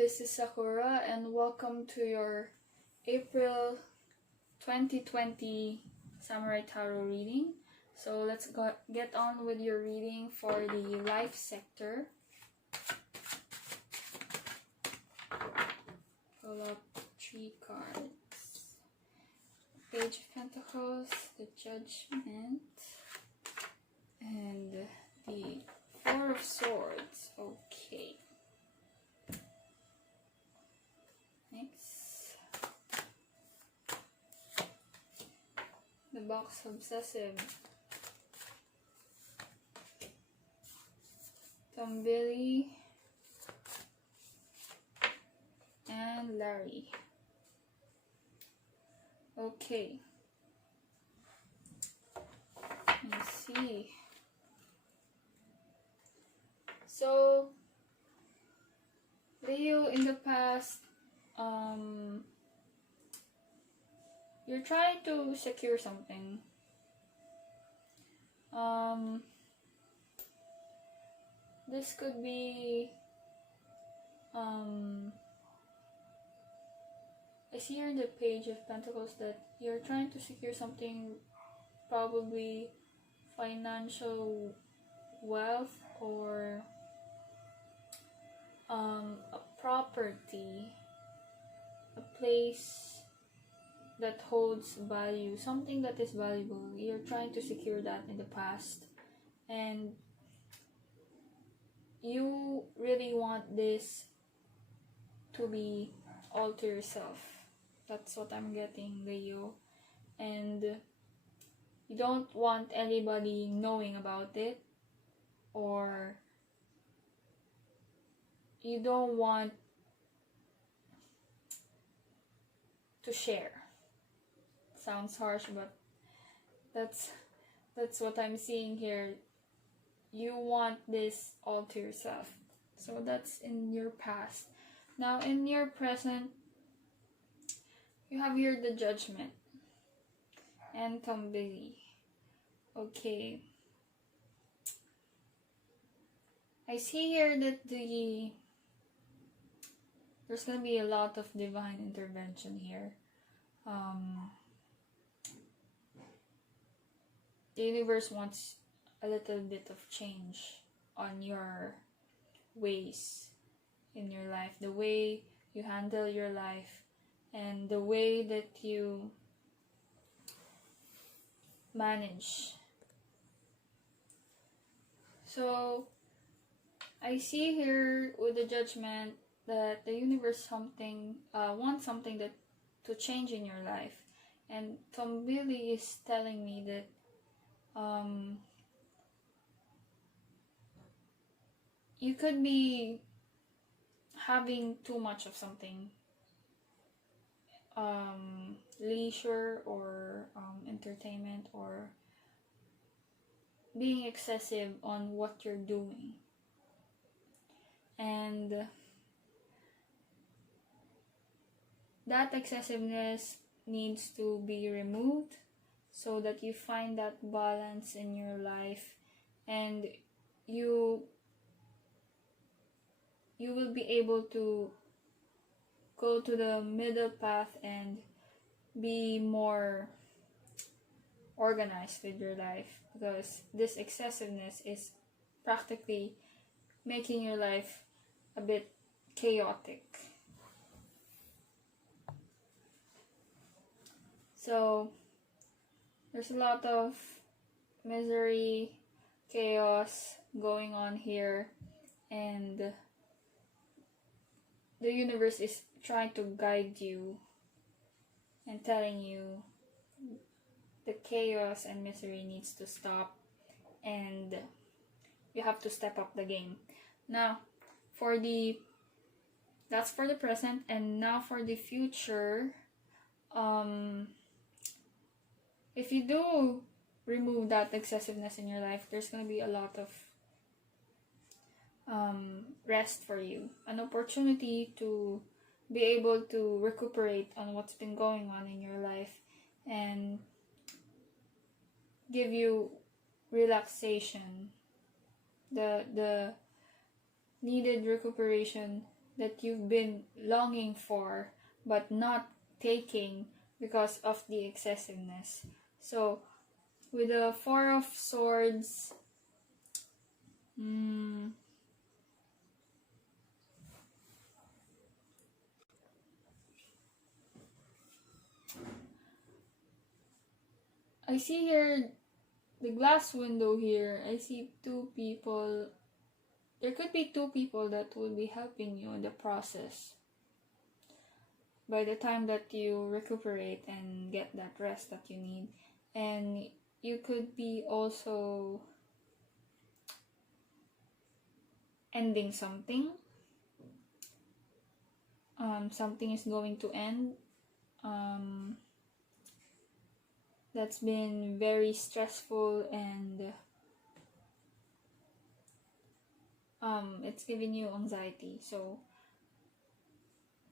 this is Sakura and welcome to your April 2020 Samurai Tarot reading. So let's get on with your reading for the life sector. Pull up 3 cards. Page of Pentacles, the Judgment, and the 4 of Swords. Okay. Next, the box obsessive, Billy and Larry. Okay, let's see. So Leo, in the past, you're trying to secure something. This could be, I see here in the Page of Pentacles that you're trying to secure something, probably financial wealth or a property, a place that holds value, something that is valuable. You're trying to secure that in the past, and you really want this to be all to yourself. That's what I'm getting, Leo. And you don't want anybody knowing about it, or you don't want to share. Sounds harsh, but that's what I'm seeing here. You want this all to yourself. So that's in your past. Now in your present, you have here the Judgment and Billy. Okay. I see here that there's gonna be a lot of divine intervention here. The universe wants a little bit of change on your ways in your life, the way you handle your life, and the way that you manage. So I see here with the Judgment that the universe wants something that to change in your life, and Billy is telling me that you could be having too much of something, leisure or entertainment, or being excessive on what you're doing, and that excessiveness needs to be removed so that you find that balance in your life, and you will be able to go to the middle path and be more organized with your life, because this excessiveness is practically making your life a bit chaotic. So there's a lot of misery, chaos going on here, and the universe is trying to guide you and telling you the chaos and misery needs to stop, and you have to step up the game. Now, that's for the present, and now for the future, if you do remove that excessiveness in your life, there's going to be a lot of rest for you, an opportunity to be able to recuperate on what's been going on in your life and give you relaxation, the needed recuperation that you've been longing for but not taking because of the excessiveness. So with the Four of Swords, I see here the glass window here. I see two people. There could be two people that will be helping you in the process by the time that you recuperate and get that rest that you need. And you could be also ending something. Something is going to end. That's been very stressful, and it's giving you anxiety. So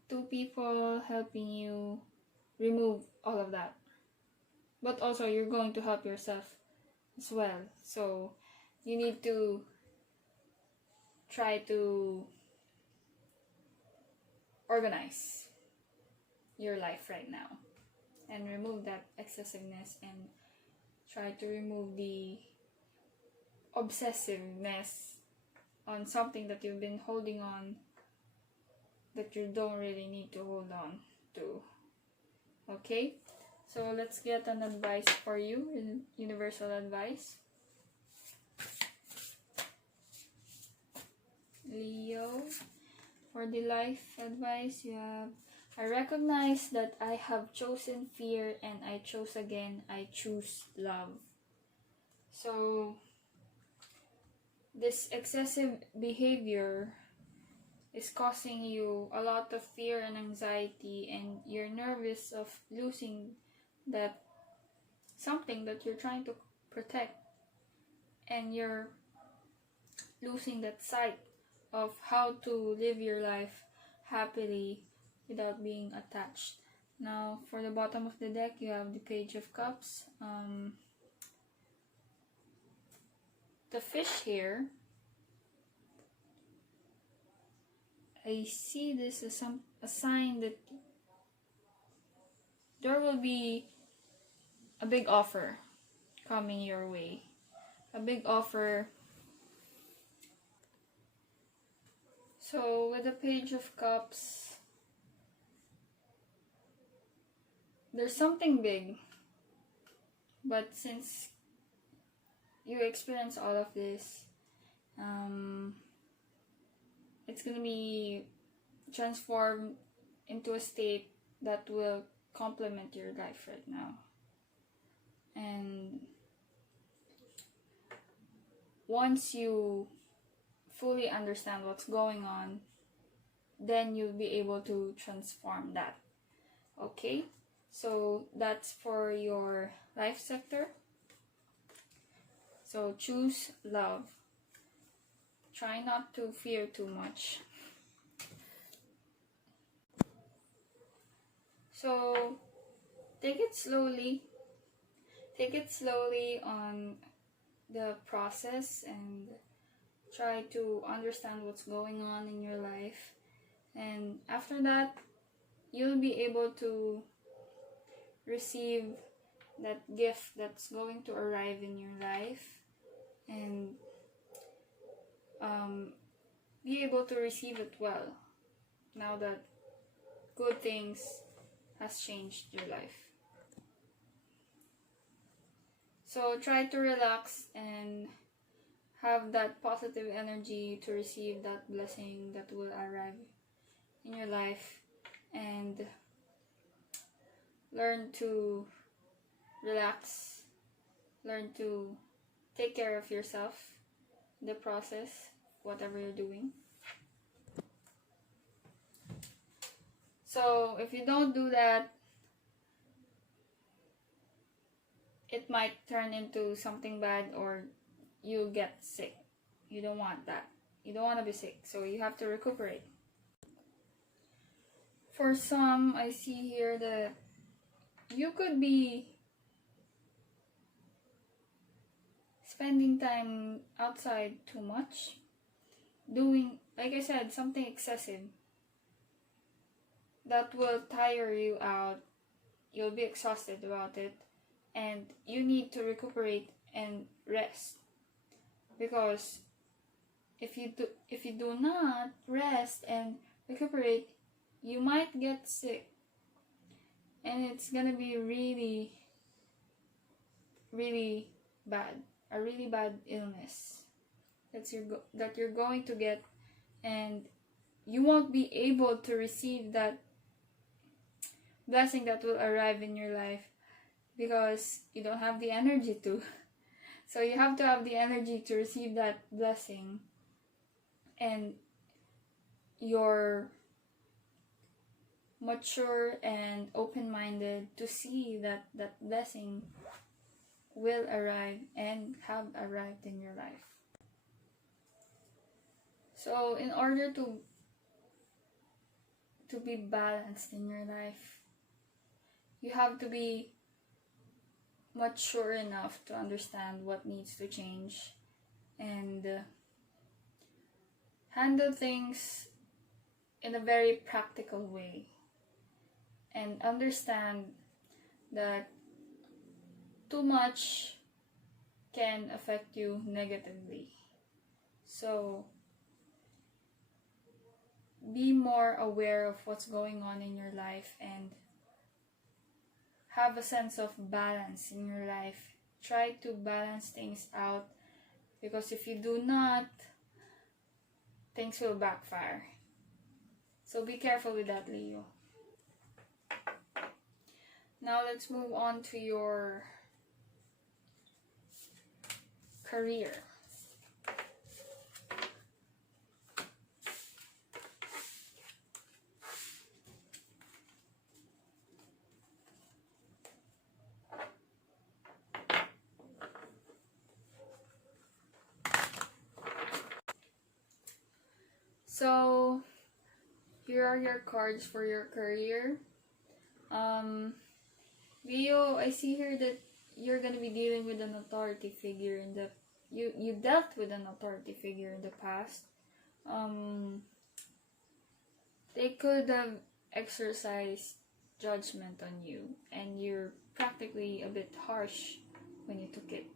two people helping you remove all of that, but also you're going to help yourself as well. So you need to try to organize your life right now and remove that excessiveness, and try to remove the obsessiveness on something that you've been holding on that you don't really need to hold on to. Okay, so let's get an advice for you, universal advice. Leo, for the life advice, you have, I recognize that I have chosen fear and I chose again. I choose love. So this excessive behavior is causing you a lot of fear and anxiety, and you're nervous of losing that something that you're trying to protect, and you're losing that sight of how to live your life happily without being attached. Now, for the bottom of the deck, you have the Page of Cups. The fish here, I see this as a sign that there will be a big offer coming your way. A big offer. So with the Page of Cups, there's something big, but since you experience all of this, it's gonna be transformed into a state that will complement your life right now. And once you fully understand what's going on, then you'll be able to transform that. Okay, so that's for your life sector. So choose love. Try not to fear too much. So take it slowly. Take it slowly on the process and try to understand what's going on in your life. And after that, you'll be able to receive that gift that's going to arrive in your life, and be able to receive it well now that good things has changed your life. So try to relax and have that positive energy to receive that blessing that will arrive in your life, and learn to relax, learn to take care of yourself in the process, whatever you're doing. So if you don't do that, it might turn into something bad, or you'll get sick. You don't want that. You don't want to be sick, so you have to recuperate. For some, I see here that you could be spending time outside too much, doing, like I said, something excessive. that will tire you out. You'll be exhausted about it, and you need to recuperate and rest. Because if you do not rest and recuperate, you might get sick, and it's gonna be really, really bad, a really bad illness that you're going to get, and you won't be able to receive that blessing that will arrive in your life because you don't have the energy to. So you have to have the energy to receive that blessing, and you're mature and open-minded to see that that blessing will arrive and have arrived in your life. So in order to be balanced in your life, you have to be mature enough to understand what needs to change and handle things in a very practical way, and understand that too much can affect you negatively. So be more aware of what's going on in your life and have a sense of balance in your life. Try to balance things out, because if you do not, things will backfire. So be careful with that, Leo. Now let's move on to your career. So here are your cards for your career. Leo, I see here that you're gonna be dealing with an authority figure in the you dealt with an authority figure in the past. They could have exercised judgment on you, and you're practically a bit harsh when you took it.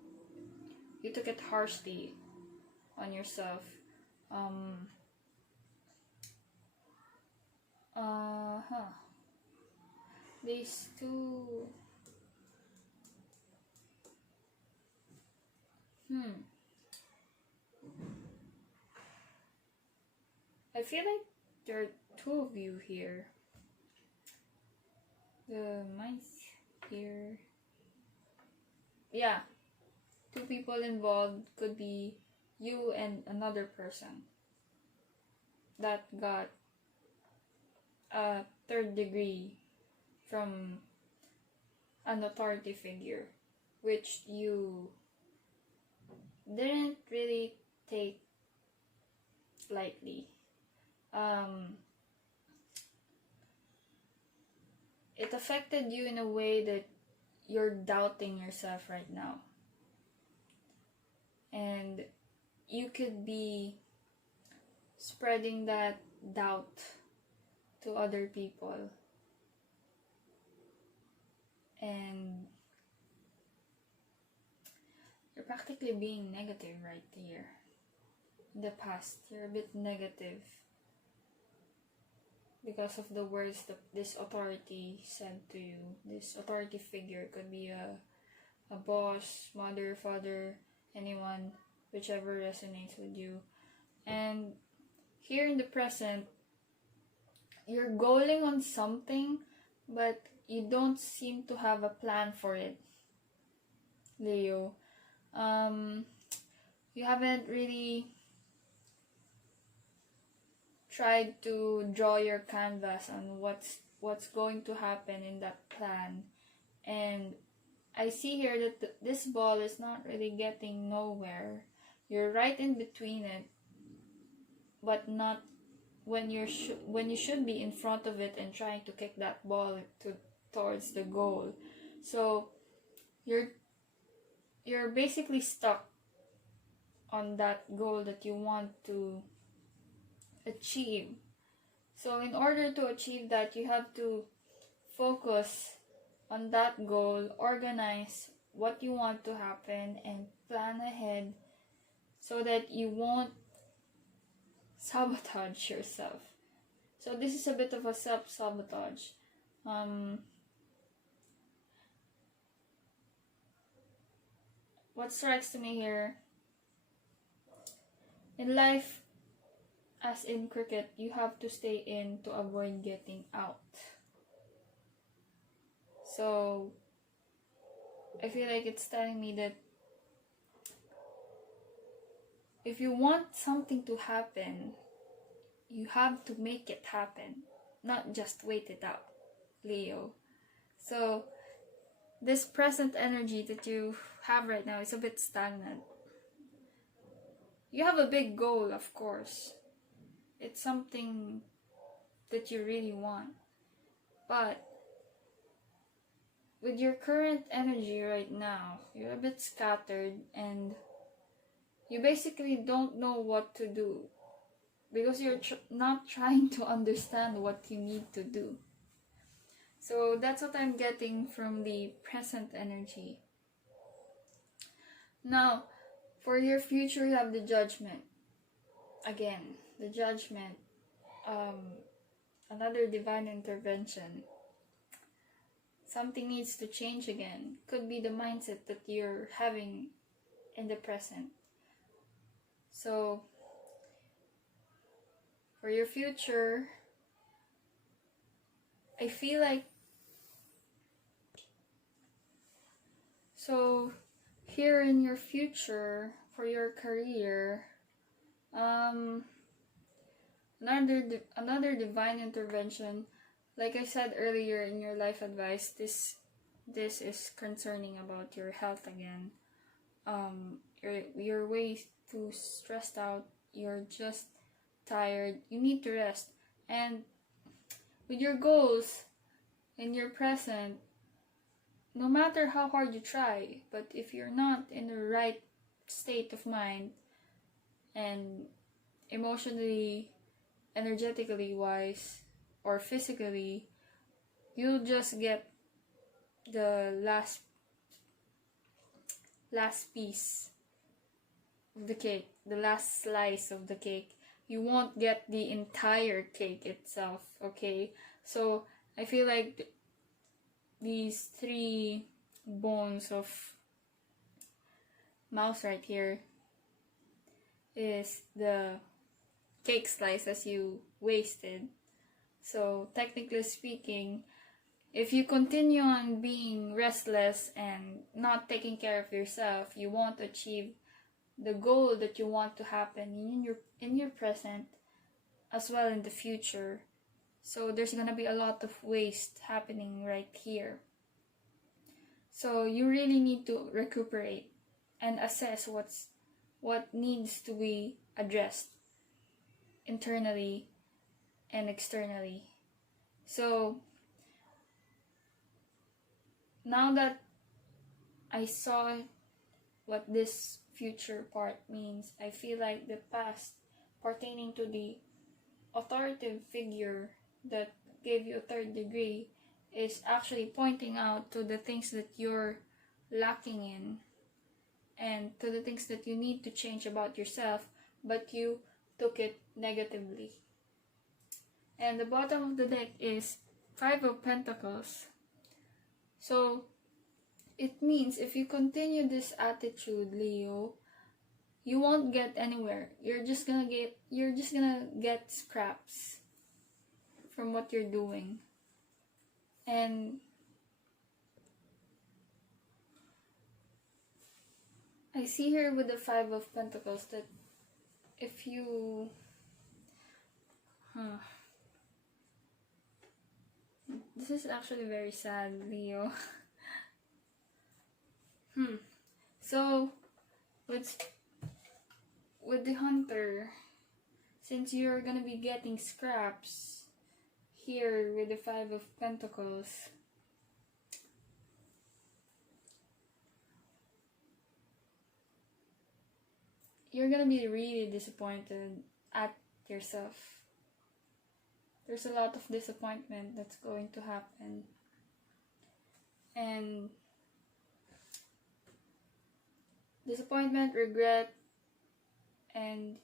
You took it harshly on yourself. These two. I feel like there are two of you here. The mine's here. Yeah. Two people involved. Could be you and another person that got a third degree from an authority figure, which you didn't really take lightly. It affected you in a way that you're doubting yourself right now, and you could be spreading that doubt to other people, and you're practically being negative right here. In the past, you're a bit negative because of the words that this authority said to you. This authority figure could be a boss, mother, father, anyone, whichever resonates with you. And here in the present, you're goaling on something, but you don't seem to have a plan for it, Leo. You haven't really tried to draw your canvas on what's going to happen in that plan, and I see here that this ball is not really getting nowhere. You're right in between it, but not when you should be in front of it and trying to kick that ball towards the goal. So you're basically stuck on that goal that you want to achieve. So in order to achieve that, you have to focus on that goal, organize what you want to happen, and plan ahead so that you won't sabotage yourself. So this is a bit of a self-sabotage. What strikes to me here, in life, as in cricket, you have to stay in to avoid getting out. So I feel like it's telling me that if you want something to happen, you have to make it happen, not just wait it out, Leo. So this present energy that you have right now is a bit stagnant. You have a big goal, of course. It's something that you really want. But with your current energy right now, you're a bit scattered and you basically don't know what to do because you're not trying to understand what you need to do. So that's what I'm getting from the present energy. Now, for your future, you have the Judgment. Again, the Judgment. Another divine intervention. Something needs to change again. Could be the mindset that you're having in the present. So, for your future, I feel like, so here in your future, for your career, another divine intervention. Like I said earlier in your life advice, this is concerning about your health again. You're way too stressed out. You're just tired. You need to rest. And with your goals in your present, no matter how hard you try, but if you're not in the right state of mind and emotionally, energetically wise, or physically, you'll just get the last piece of the cake, the last slice of the cake. You won't get the entire cake itself, okay? So I feel like these 3 bones of mouse right here is the cake slices you wasted. So technically speaking, if you continue on being restless and not taking care of yourself, you won't achieve the goal that you want to happen in your present as well in the future. So there's gonna be a lot of waste happening right here. So you really need to recuperate and assess what needs to be addressed internally and externally. So now that I saw what this future part means, I feel like the past pertaining to the authoritative figure that gave you a 3rd degree is actually pointing out to the things that you're lacking in and to the things that you need to change about yourself, but you took it negatively. And the bottom of the deck is 5 of Pentacles. So it means if you continue this attitude, Leo, you won't get anywhere. You're just gonna get scraps from what you're doing. And I see here with the 5 of Pentacles that if you this is actually very sad, Leo. So with the Hunter, since you're gonna be getting scraps here with the 5 of Pentacles, you're gonna be really disappointed at yourself. there's a lot of disappointment that's going to happen. And disappointment, regret, and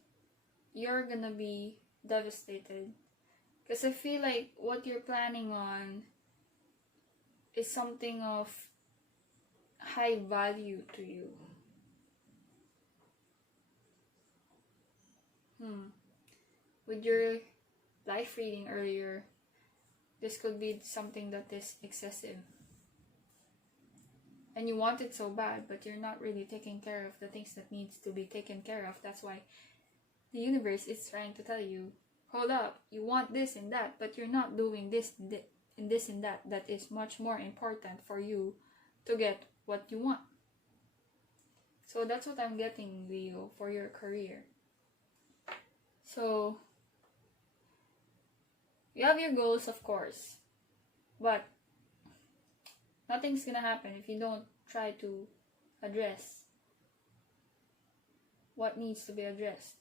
you're gonna be devastated. Because I feel like what you're planning on is something of high value to you. With your life reading earlier, this could be something that is excessive. And you want it so bad, but you're not really taking care of the things that needs to be taken care of. That's why the universe is trying to tell you, hold up, you want this and that, but you're not doing this and this and that. That is much more important for you to get what you want. So that's what I'm getting, Leo, for your career. So you have your goals, of course, but nothing's gonna happen if you don't try to address what needs to be addressed,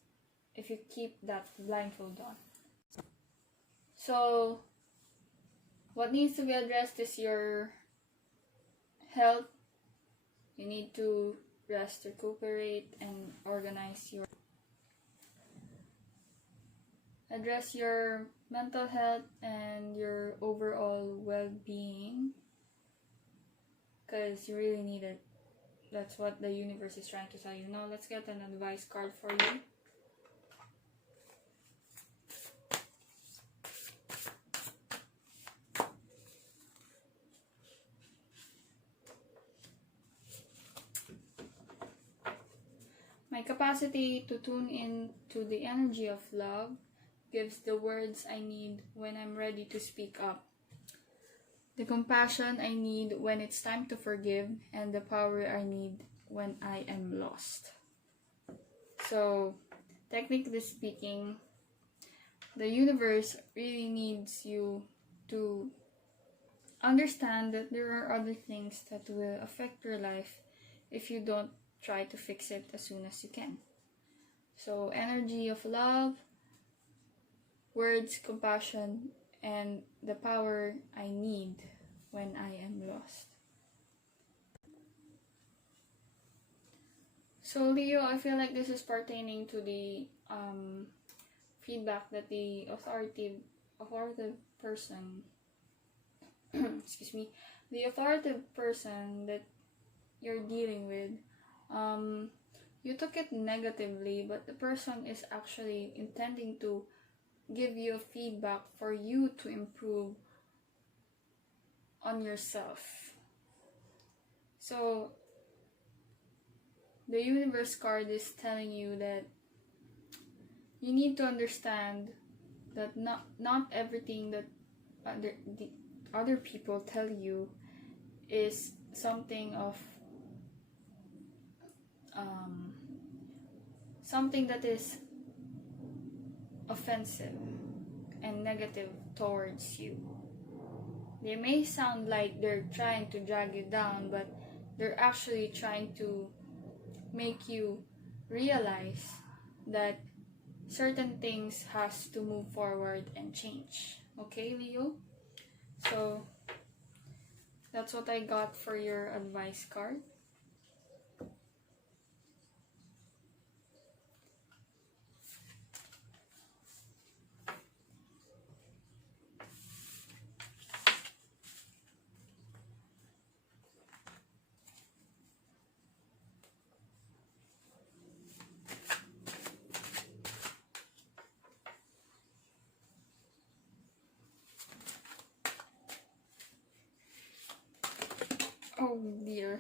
if you keep that blindfold on. So what needs to be addressed is your health. You need to rest, recuperate, and address your mental health and your overall well-being, because you really need it. That's what the universe is trying to tell you. Now let's get an advice card for you. My capacity to tune in to the energy of love gives the words I need when I'm ready to speak up, the compassion I need when it's time to forgive, and the power I need when I am lost. So, technically speaking, the universe really needs you to understand that there are other things that will affect your life if you don't try to fix it as soon as you can. So, energy of love, words, compassion, and the power I need when I am lost. So Leo, I feel like this is pertaining to the feedback that the authoritative person excuse me, the authoritative person that you're dealing with, you took it negatively, but the person is actually intending to give you feedback for you to improve on yourself. So the universe card is telling you that you need to understand that not everything that the other people tell you is something of something that is offensive and negative towards you. They may sound like they're trying to drag you down, but they're actually trying to make you realize that certain things has to move forward and change. Okay, Leo? So that's what I got for your advice card. Oh dear.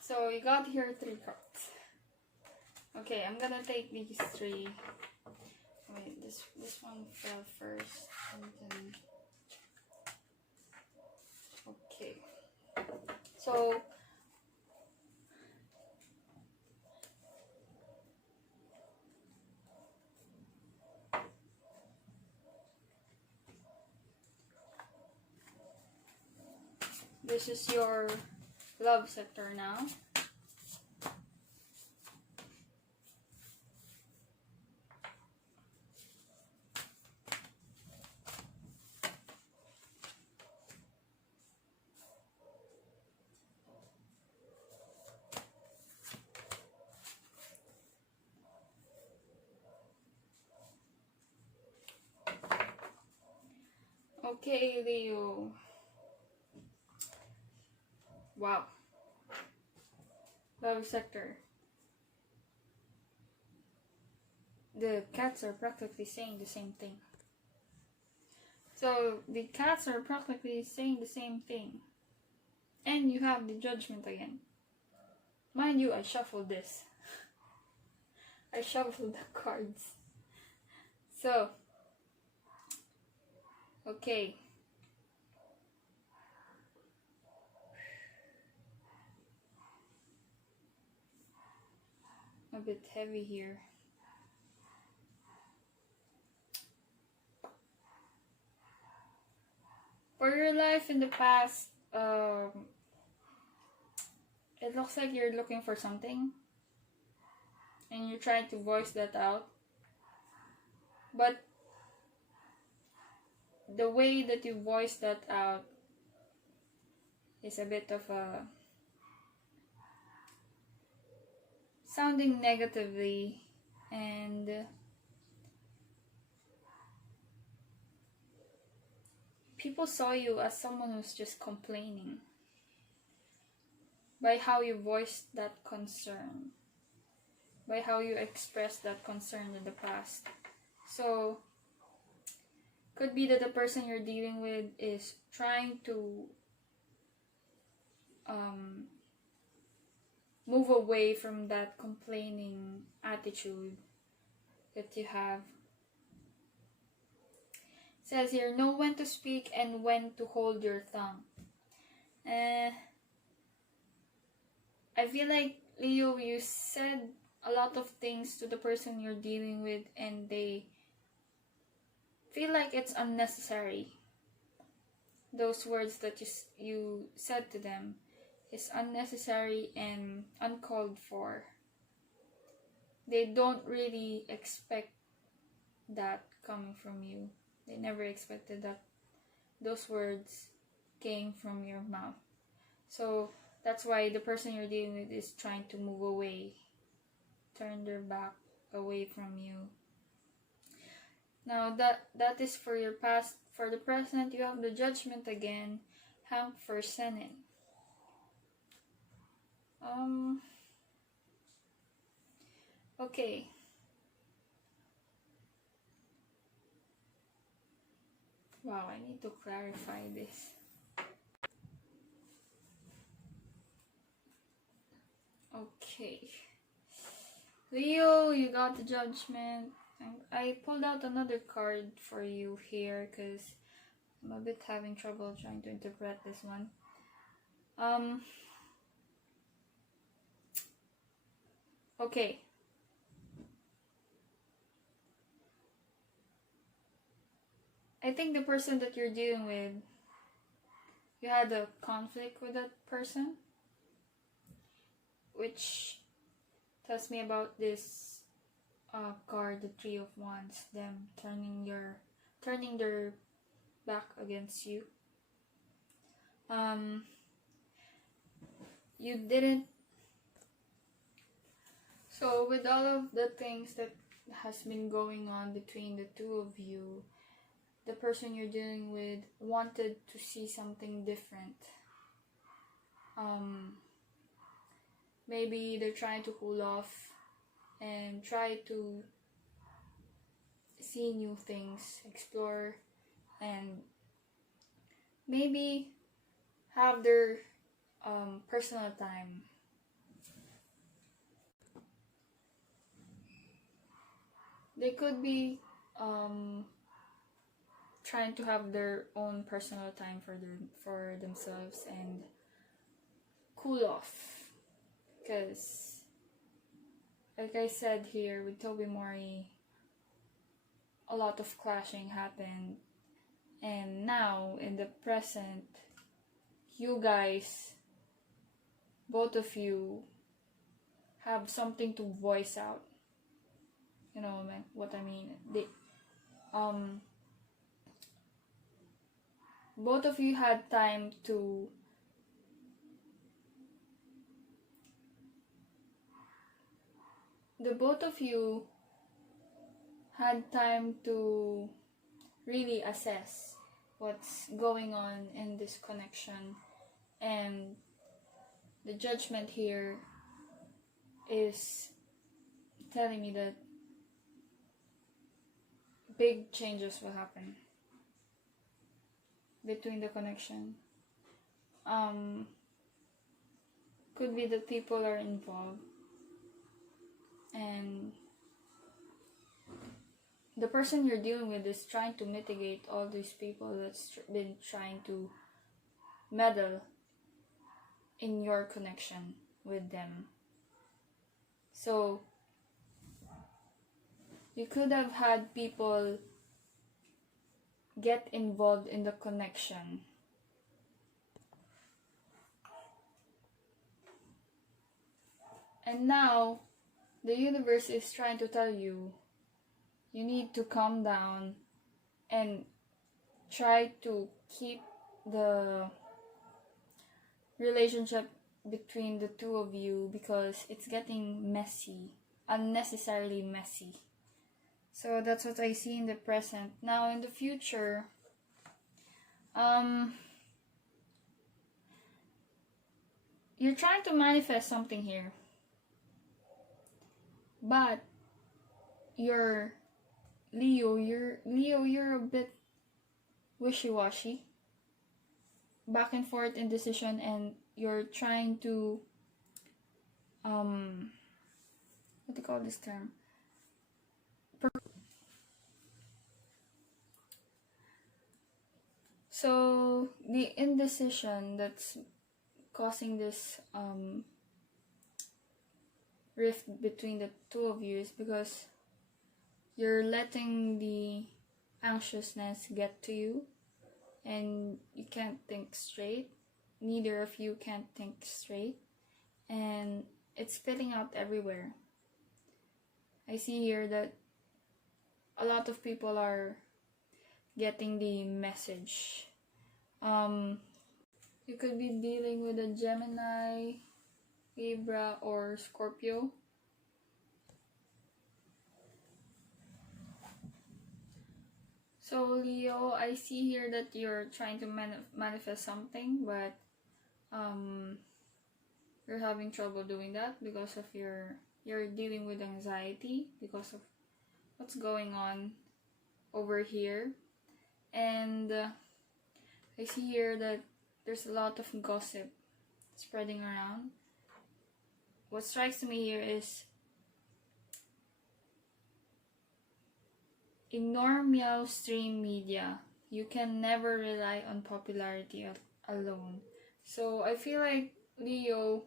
So you got here 3 cards. Okay, I'm gonna take these 3. Wait, this one fell first, and then okay. So This is your love sector now. Okay, Leo. Wow. Love sector. The cats are practically saying the same thing. So the cats are practically saying the same thing. And you have the Judgment again. Mind you, I shuffled this. I shuffled the cards. So, okay. A bit heavy here. For your life in the past, it looks like you're looking for something and you're trying to voice that out. But the way that you voice that out is a bit of a sounding negatively, and people saw you as someone who's just complaining by how you voiced that concern, by how you expressed that concern in the past. So could be that the person you're dealing with is trying to move away from that complaining attitude that you have. It says here, know when to speak and when to hold your tongue. I feel like, Leo, you said a lot of things to the person you're dealing with and they feel like it's unnecessary. Those words that you said to them is unnecessary and uncalled for. They don't really expect that coming from you. They never expected that those words came from your mouth. So that's why the person you're dealing with is trying to move away, turn their back away from you. Now that is for your past. For the present, you have the Judgment again, Hank for Senin. Okay. Wow, I need to clarify this. Okay. Leo, you got the Judgment. I pulled out another card for you here because I'm a bit having trouble trying to interpret this one. Okay. I think the person that you're dealing with, you had a conflict with that person, which tells me about this card, the Three of Wands, them turning their back against you. You didn't. So with all of the things that has been going on between the two of you, the person you're dealing with wanted to see something different. Maybe they're trying to cool off and try to see new things, explore, and maybe have their personal time. They could be trying to have their own personal time for themselves and cool off, because like I said here with Toby Mori, a lot of clashing happened, and now in the present you guys, both of you, have something to voice out. You know what I mean? Both of you had time to really assess what's going on in this connection, and the judgment here is telling me that big changes will happen between the connection. Could be that people are involved, and the person you're dealing with is trying to mitigate all these people that's been trying to meddle in your connection with them. So you could have had people get involved in the connection. And now the universe is trying to tell you, you need to calm down and try to keep the relationship between the two of you, because it's getting messy, unnecessarily messy. So that's what I see in the present. Now in the future, you're trying to manifest something here, but you're a bit wishy-washy, back and forth in decision, and you're trying to what do you call this term? So the indecision that's causing this rift between the two of you is because you're letting the anxiousness get to you, and you can't think straight. Neither of you can't think straight, and it's spilling out everywhere. I see here that a lot of people are getting the message. You could be dealing with a Gemini, Libra, or Scorpio. So Leo, I see here that you're trying to manifest something, but you're having trouble doing that because of you're dealing with anxiety because of what's going on over here. And I see here that there's a lot of gossip spreading around. What strikes me here is ignore mainstream media. You can never rely on popularity alone. So I feel like, Leo,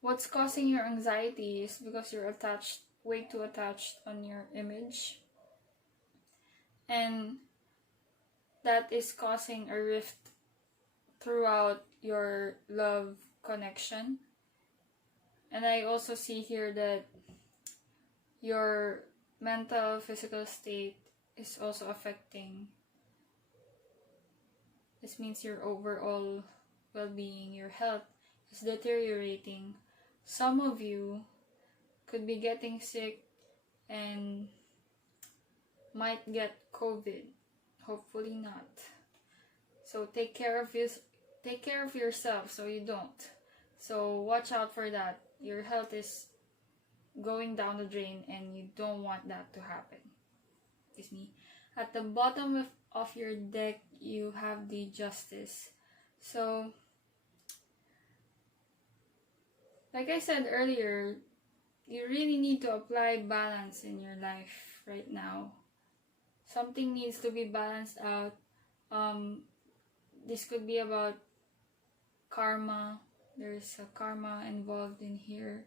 what's causing your anxiety is because you're way too attached on your image. And that is causing a rift throughout your love connection. And I also see here that your mental, physical state is also affecting. This means your overall well-being, your health is deteriorating. Some of you could be getting sick and might get COVID. Hopefully not. So take care of yourself so you don't. So watch out for that. Your health is going down the drain and you don't want that to happen. Excuse me. At the bottom of your deck, you have the Justice. So, like I said earlier, you really need to apply balance in your life right now. Something needs to be balanced out. This could be about karma. There's a karma involved in here.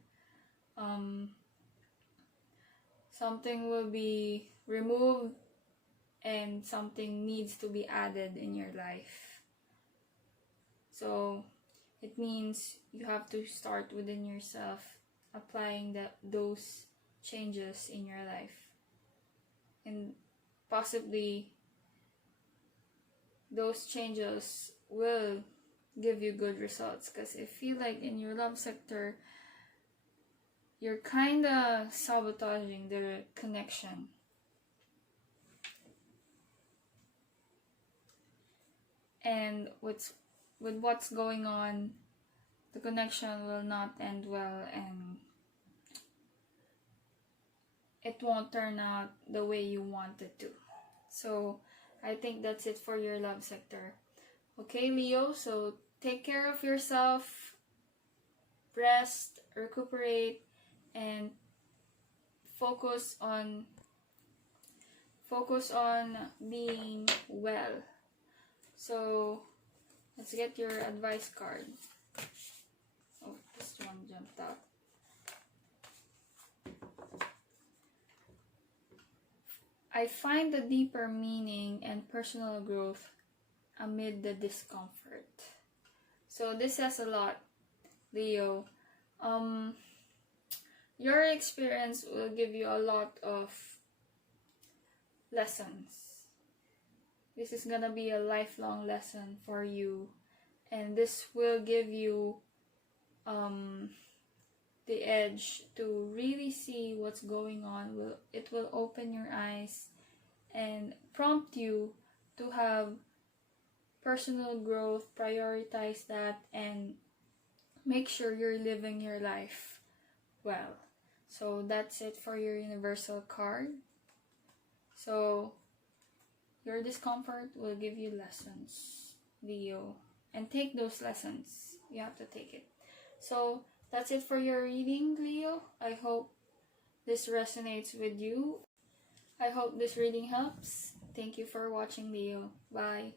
Something will be removed and something needs to be added in your life. So it means you have to start within yourself, applying those changes in your life, and possibly those changes will give you good results. Because I feel like in your love sector, you're kind of sabotaging the connection. And with what's going on, the connection will not end well, and it won't turn out the way you want it to. So I think that's it for your love sector. Okay, Leo, so take care of yourself, rest, recuperate, and focus on being well. So let's get your advice card. Oh, this one jumped out. I find a deeper meaning and personal growth amid the discomfort. So this says a lot, Leo. Your experience will give you a lot of lessons. This is gonna be a lifelong lesson for you, and this will give you the edge to really see what's going on. It will open your eyes and prompt you to have personal growth, prioritize that, and make sure you're living your life well. So that's it for your universal card. So your discomfort will give you lessons, Leo, and take those lessons. You have to take it. So that's it for your reading, Leo. I hope this resonates with you. I hope this reading helps. Thank you for watching, Leo. Bye.